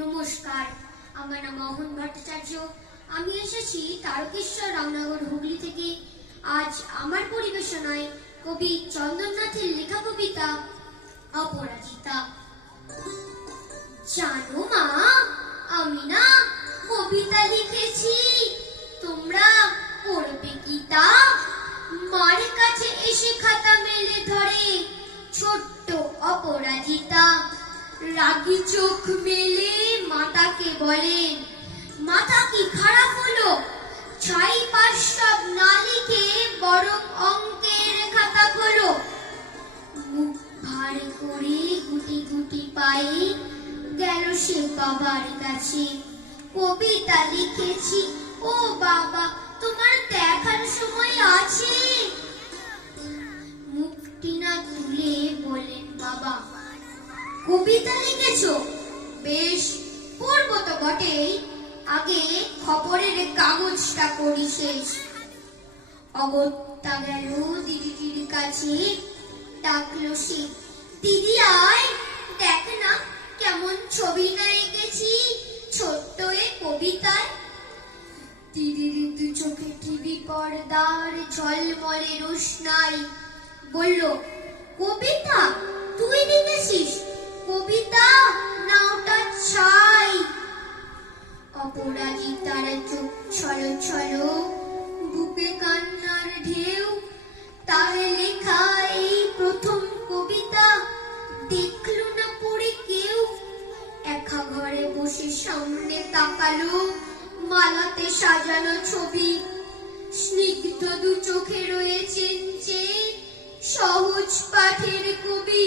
নমস্কার, আমার নাম মোহন ভট্টাচার্য। আমি এসেছি তারকেশ্বর রামনগর হুগলি থেকে। আজ আমার পরিবেশনায় কবি চন্দননাথের লেখা কবিতা অপরাজিতা। জানো মা, আমি না কবিতা লিখেছি। তোমরা পড়বে কি তা? মার কাছে এসে খাতা মেলে ধরে ছোট্ট অপরাজিতা। রাগি চোখ মেলে মাতাকে বলেন মাথা কি খারাপ হলো? ছাই পাশ সব না লিখে বরং অঙ্কের খাতা খোলো। মুখ ভার করে গুটি গুটি পায়ে গেল সে বাবার কাছে। কবিতা লিখেছি। ও বাবা, তোমার দেখার সময় আছে? মুখটি না তুলে বলেন বাবা, কবিতা লিখেছো? বেশ পড়ব তো বটেই। আগে খবরের কাগজটা করি শেষ। অগত্যা গেল দিদিটির কাছে। ডাকলো সে, দিদি আয়, দেখ না কেমন ছবি না এঁকেছি, ছোট্ট এ কবিতায়। দিদির দু চোখে টিভি পর্দার ঝলমলে রোশনাই বলল, কবিতা, তুই লিখেছিস অপরাজিতার চোখ ছলো ছলো, বুকে কান্নার ঢেউ। তার লেখা এই প্রথম কবিতা, দেখল না পড়ে কেউ? একা ঘরে বসে সামনে তাকালো, মালাতে সাজানো ছবি। স্নিগ্ধ দু চোখে রয়েছেন যে সহজ পাঠের কবি।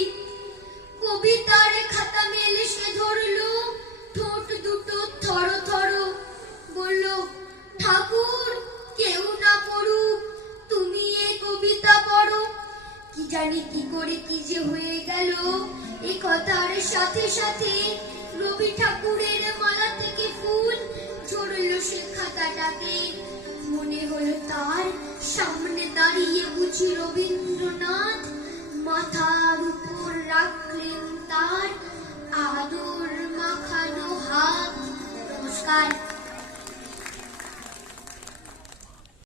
জানি কি করে কি যে হয়ে গেল। এ কথার সাথে সাথে রবি ঠাকুরের মালা থেকে ফুল ঝরলো সে খাতাটাকে। মনে হলো তার সামনে দাঁড়িয়ে বুঝি রবীন্দ্রনাথ মাথার উপর রাখলেন তার আদর মাখানো হাত। নমস্কার।